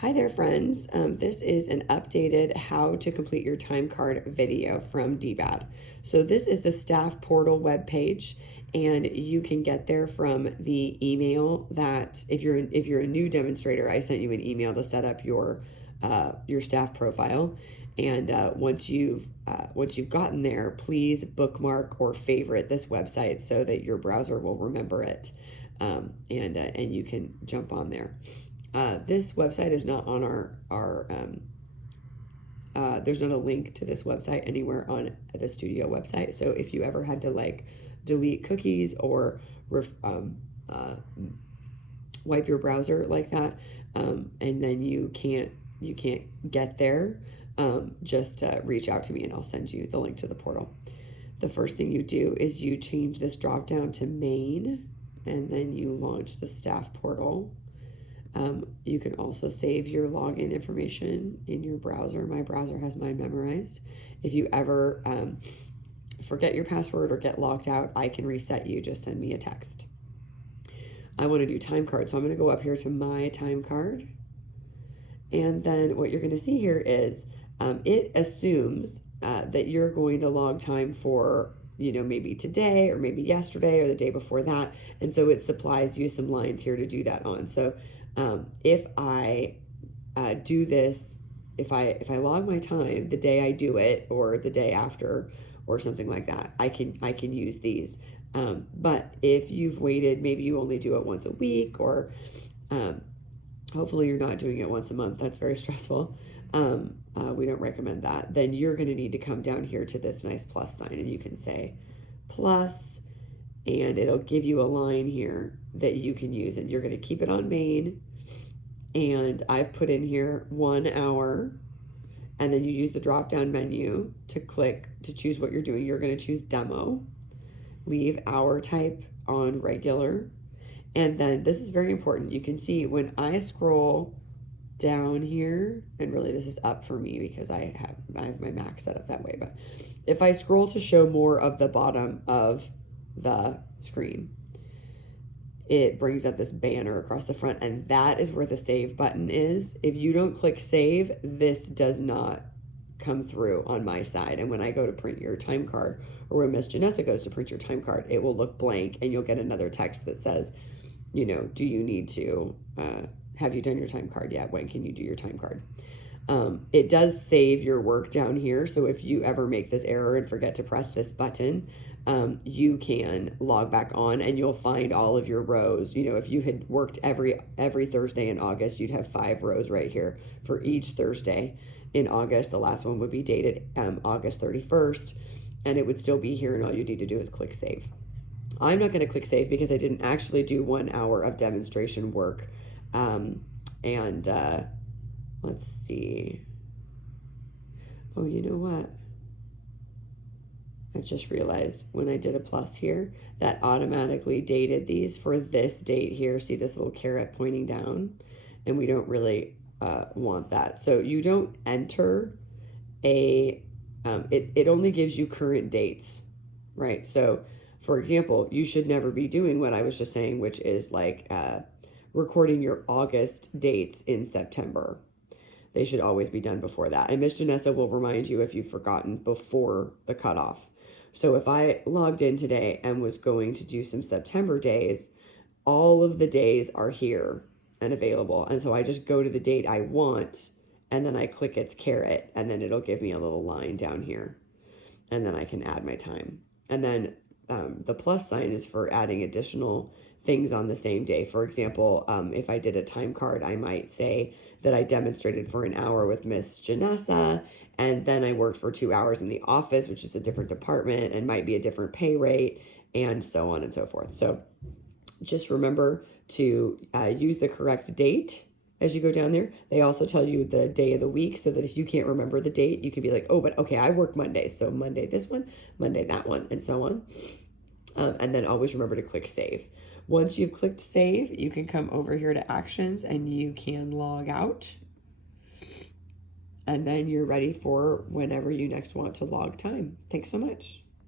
Hi there, friends. This is an updated how to complete your time card video from DBAD. So this is the staff portal webpage, and you can get there from the email that if you're a new demonstrator, I sent you an email to set up your staff profile. And once you've gotten there, please bookmark or favorite this website so that your browser will remember it, and you can jump on there. This website is not on there's not a link to this website anywhere on the studio website. So if you ever had to like delete cookies or wipe your browser like that, and then you can't get there, just reach out to me and I'll send you the link to the portal. The first thing you do is you change this drop down to main, and then you launch the staff portal. You can also save your login information in your browser. My browser has mine memorized. If you ever forget your password or get logged out, I can reset you. Just send me a text. I want to do time card, so I'm going to go up here to my time card. And then what you're going to see here is it assumes that you're going to log time for, maybe today or maybe yesterday or the day before that. And so it supplies you some lines here to do that on. So if I do this, if I log my time the day I do it or the day after or something like that, I can use these. But if you've waited, maybe you only do it once a week, or hopefully you're not doing it once a month. That's very stressful. We don't recommend that. Then you're going to need to come down here to this nice plus sign, and you can say plus, and it'll give you a line here that you can use, and you're going to keep it on main. And I've put in here 1 hour, and then you use the drop down menu to click to choose what you're doing. You're going to choose demo, leave hour type on regular. And then this is very important. You can see when I scroll down here, and really this is up for me because I have my Mac set up that way, but if I scroll to show more of the bottom of the screen, it brings up this banner across the front, and that is where the save button is. If you don't click save, this does not come through on my side. And when I go to print your time card, or when Miss Janessa goes to print your time card, it will look blank, and you'll get another text that says, do you need to, have you done your time card yet? When can you do your time card? It does save your work down here. So if you ever make this error and forget to press this button, you can log back on and you'll find all of your rows. If you had worked every Thursday in August, you'd have 5 rows right here for each Thursday in August. The last one would be dated August 31st, and it would still be here, and all you need to do is click save. I'm not going to click save because I didn't actually do 1 hour of demonstration work. Let's see. Oh, you know what? I just realized when I did a plus here, that automatically dated these for this date here. See this little caret pointing down? And we don't really want that. So you don't enter it only gives you current dates, right? So for example, you should never be doing what I was just saying, which is like recording your August dates in September. They should always be done before that. And Miss Janessa will remind you if you've forgotten before the cutoff. So if I logged in today and was going to do some September days, all of the days are here and available. And so I just go to the date I want, and then I click its caret, and then it'll give me a little line down here. And then I can add my time. And then the plus sign is for adding additional things on the same day. For example, if I did a time card, I might say that I demonstrated for an hour with Miss Janessa, and then I worked for 2 hours in the office, which is a different department and might be a different pay rate, and so on and so forth. So just remember to use the correct date as you go down there. They also tell you the day of the week, so that if you can't remember the date, you can be like, oh, but okay, I work Mondays, so Monday this one, Monday that one, and so on. And then always remember to click save. Once you've clicked save, you can come over here to actions and you can log out. And then you're ready for whenever you next want to log time. Thanks so much.